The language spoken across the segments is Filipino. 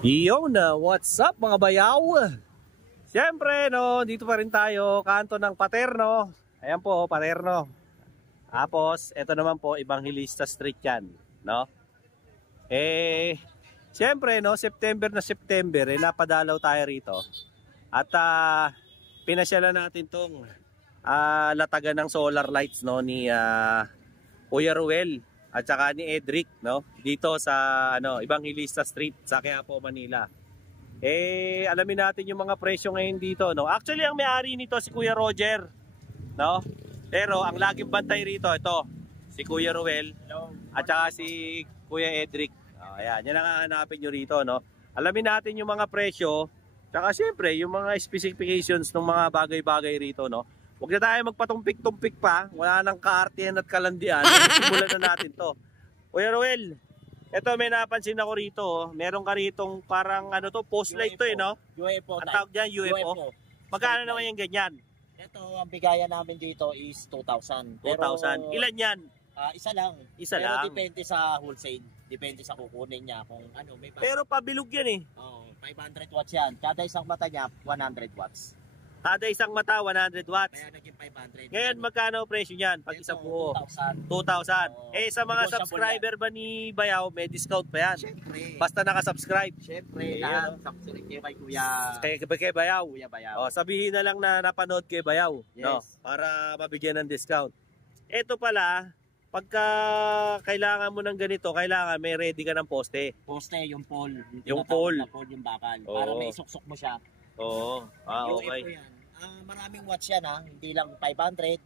What's up mga bayaw? Siyempre, no, dito pa rin tayo, kanto ng Paterno. Ayan po, Paterno. Tapos, ito naman po, Evangelista Street yan, no? Siyempre, no, September na September, napadalaw tayo rito. At pinasyalan natin tong latagan ng solar lights, no, ni Kuya Ruel at saka ni Edric, no, dito sa Evangelista Street sa Quiapo, Manila. Alamin natin yung mga presyo ngayon dito, no. Actually ang may-ari nito si Kuya Roger, no. Pero ang laging bantay rito ito si Kuya Ruel. Hello. At saka si Kuya Edric. Ayan, yan ang hanapin nyo rito, no. Alamin natin yung mga presyo, saka siyempre yung mga specifications ng mga bagay-bagay rito, no. Huwag na tayo magpatumpik-tumpik pa. Wala nang kaartihan at kalandian. Simulan na natin to. Kuya Ruel, eto may napansin ako rito. Meron ka ritong parang post light to no? UFO. Ang tawag dyan, UFO. Magkano naman yung ganyan? Ito, ang bigayan namin dito is 2,000. 2,000. Ilan yan? Isa lang. Isa pero lang? Depende sa wholesale. Depende sa kukunin niya kung ano. Pero pabilog yan 500 watts yan. Kada isang mata niya, 100 watts. Kada isang mata, 100 watts. Kaya naging 500. Ngayon, magkano presyo niyan pag isang buo? 2,000. 2,000. Sa mga subscriber ba ni Bayaw, may discount pa yan? Siyempre. Basta nakasubscribe. Siyempre, lahat. Kay Kuya. Kay Bayaw. Kuya Bayaw. Sabihin na lang na napanood kay Bayaw. Yes. No? Para mabigyan ng discount. Ito pala, pagka kailangan mo ng ganito, kailangan may ready ka ng poste. Poste, yung pole. Yung pole. Yung bakal. Para may suksok mo siya. Oo. Okay. Maraming watts yan hindi lang 500.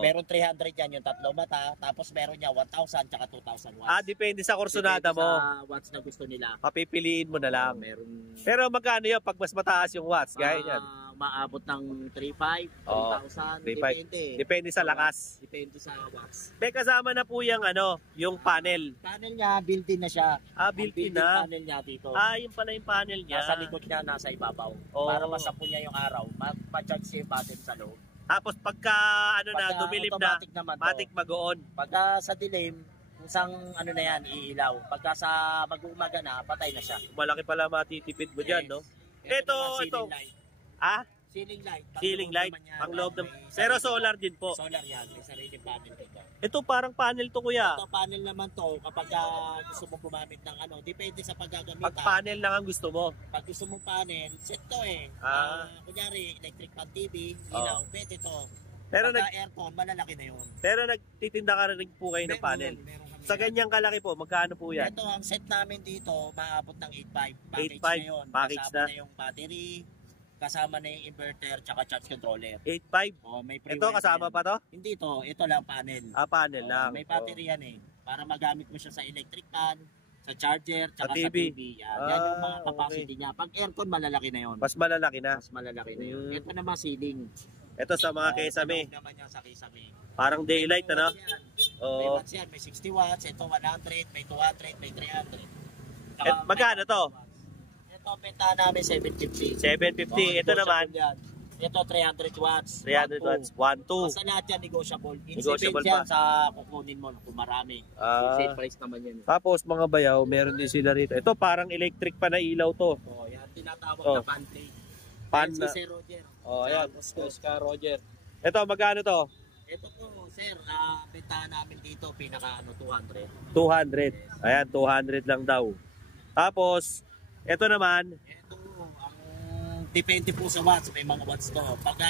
Meron 300 yan yung tatlo mata, tapos meron niya 1,000 tsaka 2,000 watts. Depende sa kursonada mo. Sa watts na gusto nila. Papipiliin mo na lang. Meron. Pero magkano yun pag mas mataas yung watts? Gaya yan. Maabot ng 3,500, 3,000, depende. Depende sa lakas. Depende sa watts. May kasama na po yung panel. Panel niya, built-in na siya. Built-in na? Panel niya dito. Yung pala yung panel niya. Nasa likod niya, nasa ibabaw. Para masapo niya yung araw. Ma-charge siya yung battery sa loob. Tapos pagka dumilim na, matik mag-on. Pagka sa dilim, isang na yan, iilaw. Pagka sa mag-umaga na, patay na siya. Malaki pala matitipid mo dyan, no? Ito. Ceiling light. Ceiling light, pang loob ng... Pero solar din po. Solar yan, may sariling panel dito. Ito parang panel to, kuya. Ito panel naman to, kapag gusto mo gumamit ng depende sa paggagamitan. Pag panel lang ang gusto mo. Pag gusto mong panel, set to kunyari, electric fan TV, ilaw, pwede to. Pero aircon, malalaki na yun. Pero nagtitinda ka rin po kayo ng panel. Sa ganyang kalaki po, magkano po yan? Ito, ang set namin dito, maabot ng 8.5. 8.5, Package na yun. package kasama na yung battery, kasama na yung inverter, tsaka charge controller. 8.5? May ito, kasama pa to? Hindi to, ito lang panel. Panel lang. May battery yan para magamit mo siya sa electric fan, sa charger, tsaka sa TV. Yan yung mga capacity niya. Pag aircon, malalaki na yun. Mas malalaki na? Mas malalaki na yun. Ito naman ceiling. Ito sa mga kesame. Naman yan sa kesame. Parang daylight, ano? May watts yan, may 60 watts, ito 100, may 200, may 300. Magkano to? Ito, benta namin 750. 750. Ito naman? Ito 300 watts. 300 watts. 1.2. Basta lahat yan negotiable. Negotiable yan pa. sa kukunin mo kung marami. Sale price naman yan. Tapos mga bayaw, meron din sila rito. Ito parang electric pa na ilaw to. Yan tinatawag na fan plate. Pan na. Si Roger. Ayan. Oscar Roger. Ito, magkano to? Ito po, sir, bentahan namin dito, pinaka 200. 200. Ayan, 200 lang daw. Tapos, ito naman. Ito, depende po sa watts, may mga watts to. Pagka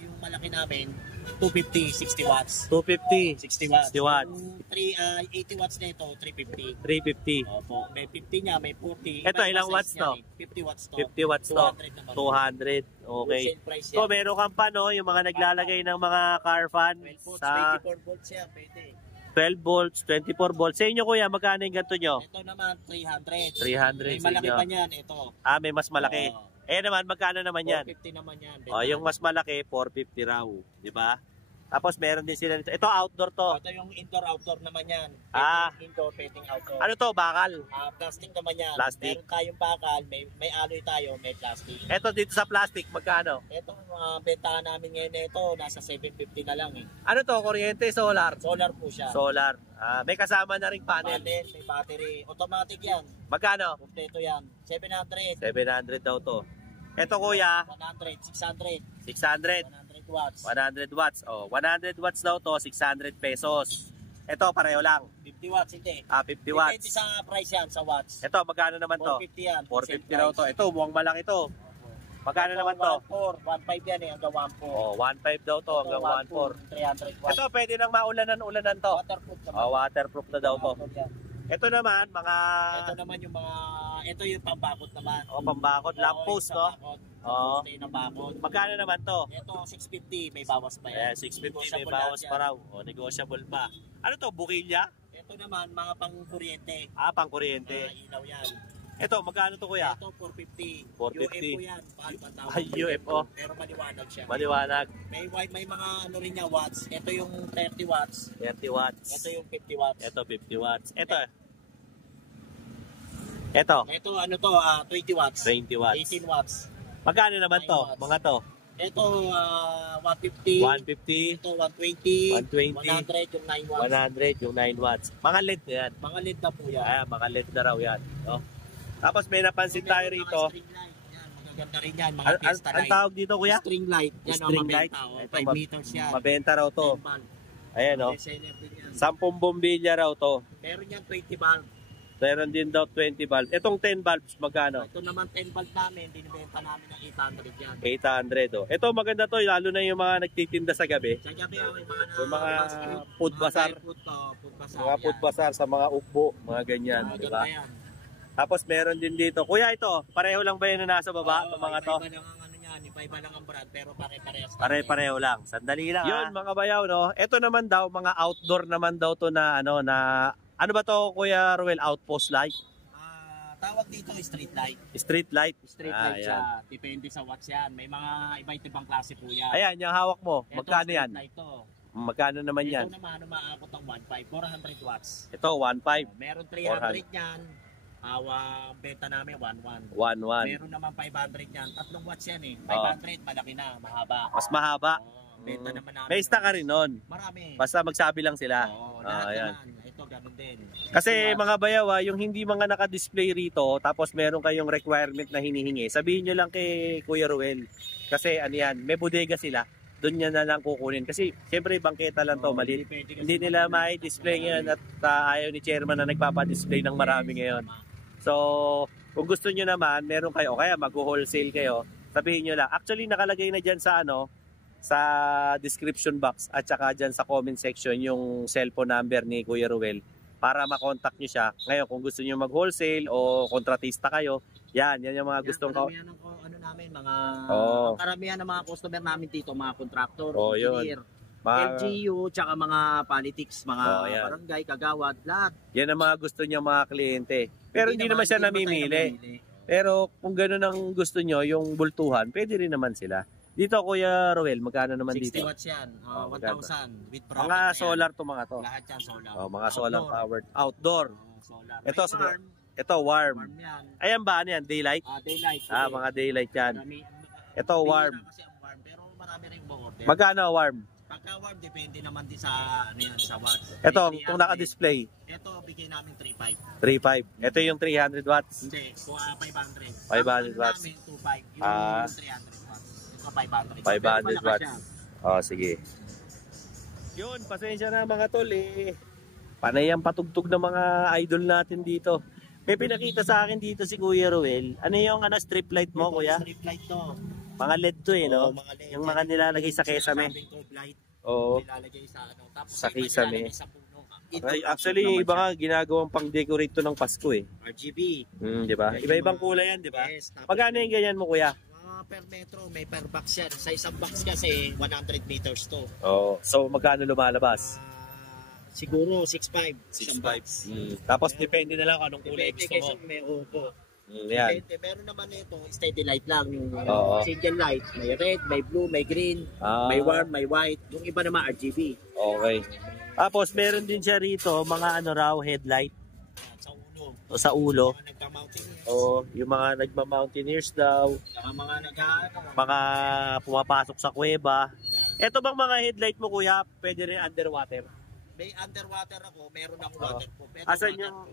yung malaki namin, 250, 60 watts. 250, 60 watts. 60 watts. 80 watts na ito, 350. 350. Opo, may 50 niya, may 40. Ito, ilang watts to? 50 watts to. 50 watts to. 200 naman. 200. Okay. So, meron kang pa, no? Yung mga naglalagay ng mga car fan. 12 volts, sa 24 volts yan, pwede. 12 volts, 24 volts. Sa inyo, kuya, magkano yung ganito nyo? Ito naman, 300. 300 May sa malaki inyo. pa niyan, ito. May mas malaki. Naman, magkano naman yan? 450 naman yan. Yung mas malaki, 450 raw. Di ba? Tapos meron din sila dito. Ito outdoor to. Ito yung indoor-outdoor naman yan. Ah. Pwedeng indoor, pwedeng outdoor. Ano to, bakal? Plastic naman yan. Plastic. Meron tayong bakal, may alloy tayo, may plastic. Ito dito sa plastic, magkano? Ito, bentahan namin ngayon na ito, nasa 750 na lang eh. Ano to, kuryente, solar? Solar po siya. Solar. May kasama na ring panel. Panel, may battery. Automatic yan. Magkano? Kompleto yan. 700. 700 daw to. Ito kuya, 100, 600. 600. 100 watts. 100 watts. Oh, 100 watts daw to, 600 pesos. Ito, pareho lang. 50 watts, hindi. 50 watts. Depende sa price yan, sa watts. Ito, magkano naman to? 450 yan. 450 daw to. Ito, mukhang malaki to. Magkano naman to? 1.4, 1.5 yan eh, hanggang 1.4. Oh, 1.5 daw to, hanggang 1.4. 300 watts. Ito, pwede nang maulanan-ulanan to. Waterproof naman. Oh, waterproof na daw to. Waterproof yan. Ito naman, mga... Ito naman yung mga, ito yung pambakot naman. Oh, pambakod, lamppost, no? Oo. Stay na bakod. Magkano naman to? Ito, 650, may bawas pa yan. 650, may bawas pa raw. O, negotiable pa. Ano to, bukilya? Ito naman, mga pang-kuryente. Pang kuryente. Ilaw yan. Ito, magkano to kuya? Ito, 450. 450. UFO yan. Paano ba tawag? Ay, UFO. Pero maliwanag siya. Maliwanag. May mga ano rin niya, watts. Ito yung 30 watts. 30 watts. Ito yung 50 watts. Ito, 50 watts. Ito, Ito ano to, 20 watts. 20 watts. 18 watts. Magkano naman to? 9 watts. Mga to? Ito, 150. 150, Ito, 120. 120, 100 yung 9 watts. 100, yung 9 watts. Mga LED na yan. Mga LED na po yan. Mga LED na raw yan. No? Tapos may napansin tayo Meron rito. mga string light. Yan, magaganda rin yan. Mga fiesta Ang light. tawag dito kuya? String light. Yan String ang light. mabenta. Ito, 5 meters yan. Mabenta raw to. 10 bulb. Ayan o. Reseller din yan. 10 bombilya raw to. Meron yan 20 bulb. Meron din daw 20 bulbs. Itong 10 bulbs, magkano? Ito naman 10 bulb namin. Binibenta namin ng 800 yan. 800 oh. Ito maganda to, lalo na yung mga nagtitinda sa gabi. Sa gabi, may mga Yung mga food bazaar. Food bazaar. Mga food bazaar sa mga ugbo, mga ganyan, di ba? Tapos meron din dito. Kuya, ito, pareho lang ba yun na nasa baba? Itong mga to? Iba lang ang ano yan, iba lang ang brand, pero pare-parehas. Pare-pareho lang. Sandali lang. Yun, mga bayaw, no? Ito naman daw, mga outdoor naman daw to na ano ba to, Kuya Ruel? Outpost light? Tawag dito street light. Street light? Street light siya. Depende sa watts yan. May mga iba't ibang klase po yan. Ayan, yung hawak mo. Magkano yan? Street light to. Magkano naman yan? Ito naman, maabot ng 1.5, 400 watts. Ito, 1.5. Meron 300 yan. Benta namin 1.1. 1.1. Meron naman 500 yan. 3 watts yan eh. 500, malaki na, mahaba. Mas mahaba. Benta naman namin. May stock ka rin nun. Marami. Basta magsabi lang sila. Lahat naman. Ito, ganun din. Kasi mga bayaw, yung hindi mga naka-display rito, tapos meron kayong requirement na hinihingi, sabihin nyo lang kay Kuya Ruel. Kasi ano yan, may bodega sila. Doon niya na lang kukunin. Kasi siyempre bangketa lang to, maliit. Hindi nila mai-display ngayon at ayaw ni chairman na nagpapadisplay ng marami ngayon. So, kung gusto nyo naman, meron kayo, o kaya mag-wholesale kayo, sabihin nyo lang. Actually, nakalagay na dyan sa sa description box at saka dyan sa comment section yung cellphone number ni Kuya Ruel para makontak nyo siya. Ngayon, kung gusto nyo mag-wholesale o kontratista kayo, yan yung mga gustong karamihan ng ano namin, ang karamihan ng mga customer namin dito, mga contractor, engineer, LGU, tsaka mga politics, mga barangay, kagawad, lahat. Yan ang mga gusto niya mga kliyente. Pero hindi naman siya namimili. Pero kung gano'n ang gusto nyo, yung bultuhan, pwede rin naman sila. Dito, Kuya Ruel, magkano naman 60 dito? 60 watts yan, 1,000 with profit. Mga solar to mga to. Lahat yan solar. Mga solar powered. Outdoor. Solar. Ito, ito warm. Yan. Ayan ba, ano yan? Daylight? Daylight. Mga daylight yan. Ito warm. Kasi ang warm, pero marami rin order. Magkano warm? Pagka warm, depende naman din sa, sa watts. Ito, itong naka-display. Ito, bigay namin 3.5. 3.5. Ito yung 300 watts. Hindi, 500. 500 watts. Namin 2.5. Yung 300 watts. Ito 500. 500 watts. Sige. Yun, pasensya na mga tol Panay ang patugtog ng mga idol natin dito. May pinakita sa akin dito si Kuya Ruel. Ano yung strip light mo, Kuya? Strip light to. Mga LED to no? Mga LED. Yung mga nilalagay sa kesame. Oo. Nilalagay sa Tapos sa kesame. Sa puno. Actually, yung iba nga ginagawang pang-decorate to ng Pasko RGB. Di ba? Iba-ibang kulay yan, di ba? Yes. Magkano yung ganyan mo, Kuya? Per metro, may per box yan. Sa isang box kasi 100 meters to. So magkano lumalabas? Siguro 6.5. 6.5. Tapos depende na lang kung anong kulay gusto mo. May upo. Yan. Meron naman ito, steady light lang. Yung Oo. single light. May red, may blue, may green, may warm, may white. Yung iba naman RGB. Okay. Tapos meron din siya rito, mga ano raw, headlight. Sa ulo. O sa ulo. Mga nagpa-mountaineers. O yung mga nagma-mountaineers daw. Mga Mga pumapasok sa kuweba. Ito bang mga headlight mo kuya, pwede rin underwater? May underwater ako, meron akong waterproof. Asan yung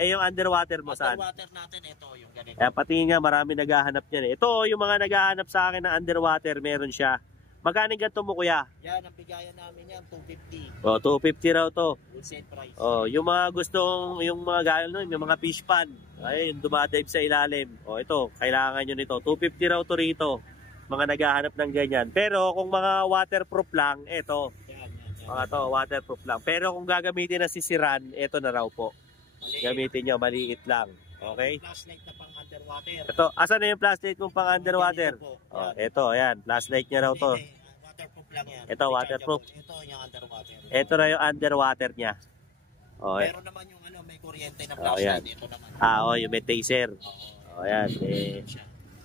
yung underwater mo saan? Underwater natin, ito yung ganito. Kaya pati nga marami naghahanap niyan eh. Ito yung mga naghahanap sa akin ng underwater, meron siya. Magkano ganito mo kuya? Yan, ang bigayan namin yan, 250. O, 250 raw to. Wholesale price. O, yung mga gustong, yung mga gano'n nun, yung mga fish pan. Ay, yung dumadive sa ilalim. O, ito, kailangan nyo nito. 250 raw to rito. Mga naghahanap ng ganyan. Pero kung mga waterproof lang, ito. Mga to, waterproof lang. Pero kung gagamitin na sisiran, ito na raw po. Gamitin nyo, maliit lang. Okay? Flashlight na pang underwater. Ito, asan na yung flashlight mong pang underwater? Oh, ito, ayan. Flashlight niya raw to. Waterproof lang yan. Ito, waterproof. Ito yung underwater. Ito na yung underwater niya. Oh, meron naman yung may kuryente na flashlight. Ito naman. Yung may taser. Ayan.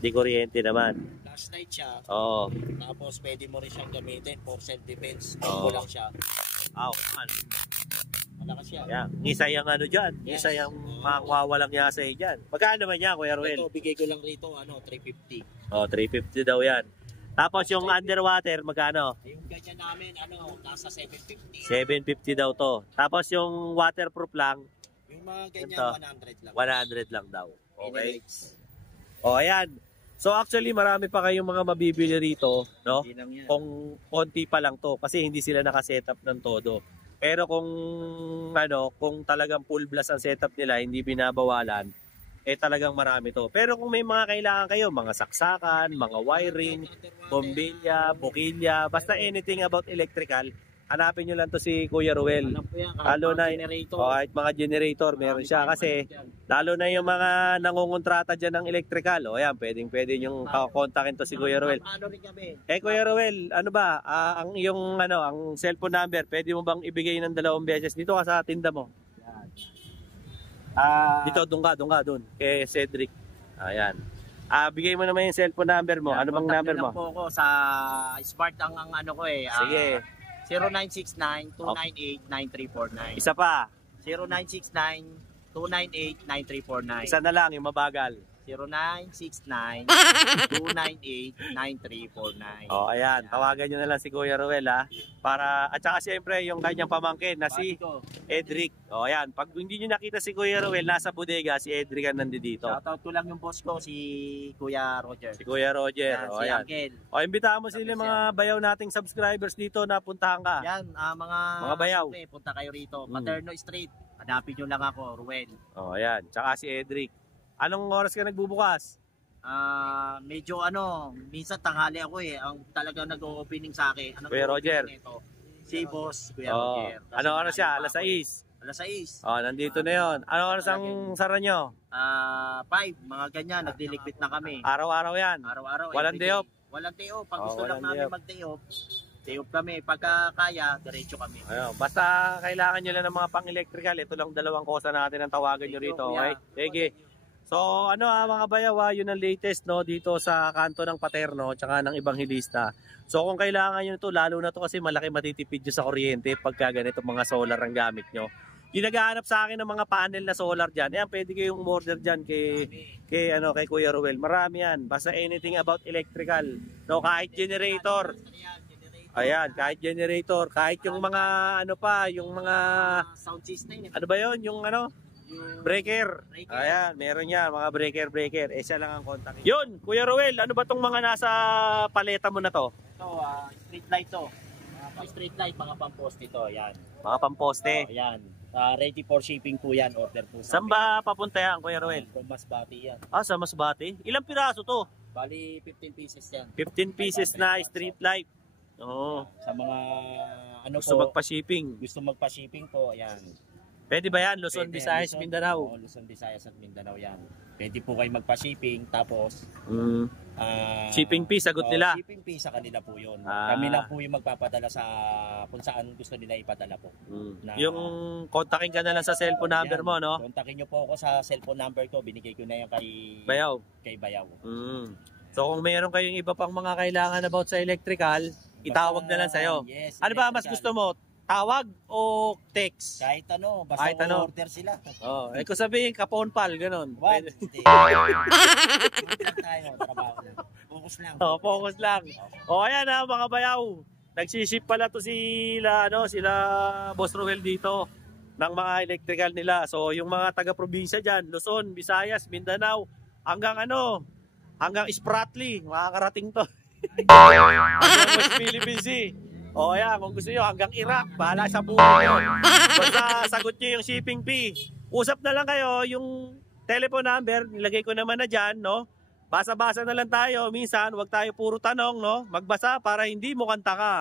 Di kuryente naman. Flashlight siya. Oo. Tapos pwede mo rin siyang gamitin for self-defense. Combo lang siya. Man. Malakas yan. Yan. Isa yung ano dyan. Isa yung mawawalang yasay dyan. Magkano naman yan, Kuya Ruel? Ito, bigay ko lang rito, 350. 350 daw yan. Tapos yung underwater, magkano? Yung ganyan namin, nasa 750. 750 daw to. Tapos yung waterproof lang, yung mga ganyan, 100 lang. 100 lang daw. Okay? Ayan. So actually, marami pa kayong mga mabibili rito, no? Kung konti pa lang to, kasi hindi sila nakasetup ng todo. Pero kung talagang full blast ang setup nila, hindi binabawalan, talagang marami to. Pero kung may mga kailangan kayo, mga saksakan, mga wiring, bombilya, bukilya, basta anything about electrical, hanapin nyo lang to si Kuya Ruel. Lalo na kahit mga generator, meron siya. Kasi lalo na yung mga nangungontrata dyan ng electrical, pwede yung kontakin to si Kuya Ruel. Kuya Ruel, ano ba, ang cellphone number, pwede mo bang ibigay ng 2 beses? Dito ka sa tinda mo. Dito, doon kay Cedric. Ayan. Bigay mo naman yung cellphone number mo. Ano bang number mo? Po ako sa Smart ang ano ko eh. Sige. 0969-298-9349. Isa pa. 0969-298-9349. Isa na lang, yung mabagal. 0969-298-9349. Ayan. Tawagan nyo na lang si Kuya Ruel, ha. At saka siyempre, yung kanyang pamangkin na si Edric. Ayan. Pag hindi nyo nakita si Kuya Ruel, nasa bodega, si Edric ang nandito. Shoutout ko lang yung boss ko, si Kuya Roger. Si Kuya Roger. Si Uncle. Imbitahan mo sila mga bayaw nating subscribers dito na puntahan ka. Yan, mga bayaw. Punta kayo rito. Paterno Street. Hanapin nyo lang ako, Ruel. Ayan. Tsaka si Edric. Anong oras ka nagbubukas? Medyo minsan tanghali ako eh. Ang talagang nag-opening sa akin. Kuya Roger. Si boss, Kuya Roger. Ano oras siya? Alas 6. Alas 6. Nandito na yon. Ano oras ang sara nyo? 5. Mga ganyan. Nagdiligpit na kami. Araw-araw yan? Araw-araw. Walang day off? Walang day off. Pag gusto lang namin mag-day off, day off kami. Pagka kaya, diretso kami. Basta kailangan nyo lang ng mga pang-electrical. Ito lang 2 kosa natin ang tawagan nyo rito. Okay? Sige. So mga bayaw, yun ang latest dito sa kanto ng Paterno tsaka ng Evangelista. So kung kailangan nyo ito, lalo na to kasi malaki matitipid nyo sa kuryente pagka ganito mga solar ang gamit nyo. Yung naghahanap sa akin ng mga panel na solar dyan, pwede kayong order dyan kay Kuya Ruel. Marami yan. Basta anything about electrical. Kahit generator. Ayan, kahit generator, kahit yung mga yung mga sound system. Ano ba yun? Yung breaker. Ayan, meron yan, mga breaker. Isa lang ang contact. Yun, Kuya Ruel, ano ba tong mga nasa paleta mo na to? Ito, street light to. Street light, mga pamposte to. Yan. Mga pamposte. Yan. Ready for shipping po yan. Order po. Saan ba papunta yan, Kuya Ruel? From Masbate yan. Sa Masbate? Ilang piraso to? Bali, 15 pieces yan. 15 pieces na street light. Sa mga gusto magpa-shipping. Gusto magpa-shipping po, yan. Pwede ba yan? Luzon, Visayas, Mindanao? Luzon, Visayas at Mindanao yan. Pwede po kayo magpa-shipping tapos Shipping fee, sagot nila. Shipping fee sa kanila po yun. Kami lang po yung magpapadala sa kung saan gusto nila ipadala po. Yung kontakin ka na lang sa cellphone number mo, no? Kontakin nyo po ako sa cellphone number ko. Binigay ko na yan kay Bayaw. So kung mayroon kayong iba pang mga kailangan about sa electrical, itawag na lang sa'yo. Yes, ano ba mas gusto mo? Tawag o text? Kahit ano, basta order sila. Kung sabihin, kaponpal, ganun. What? Tayo, trabaho lang. Focus lang. Focus lang. Ayan mga bayaw. Nagsiship pala to sila Boss Ruel dito ng mga electrical nila. So yung mga taga-probinsya dyan, Luzon, Visayas, Mindanao, hanggang Spratly, makakarating to. Hanggang West Philippine Sea. Ayan, kung gusto nyo, hanggang Iraq, bahala sa buhay nyo. Basta sagot nyo yung shipping fee. Usap na lang kayo, yung telephone number, nilagay ko naman na dyan, no? Basa-basa na lang tayo, minsan, wag tayo puro tanong, no? Magbasa para hindi mo kanta ka.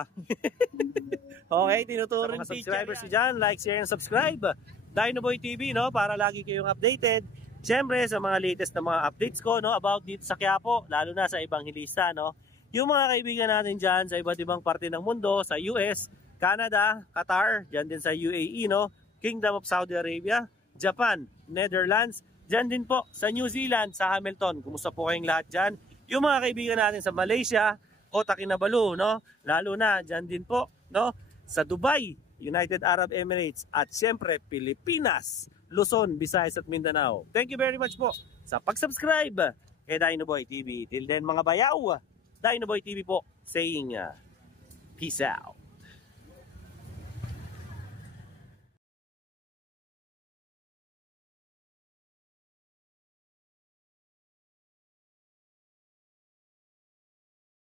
Okay, tinuturo ng subscribers dyan, like, share, and subscribe. Dinoboy TV, no? Para lagi kayong updated. Siyempre, sa mga latest na mga updates ko, no? About dito sa Quiapo, lalo na sa Evangelista, no? Yung mga kaibigan natin dyan sa iba't ibang parte ng mundo, sa US, Canada, Qatar, dyan din sa UAE, no? Kingdom of Saudi Arabia, Japan, Netherlands, dyan din po sa New Zealand, sa Hamilton. Kumusta po kayong lahat dyan? Yung mga kaibigan natin sa Malaysia, Kota Kinabalu, no? Lalo na, dyan din po, no? Sa Dubai, United Arab Emirates, at siyempre, Pilipinas, Luzon, Visayas at Mindanao. Thank you very much po sa pag-subscribe kay Dinoboy TV. Till then mga bayaw, Dinoboy TV po saying peace out.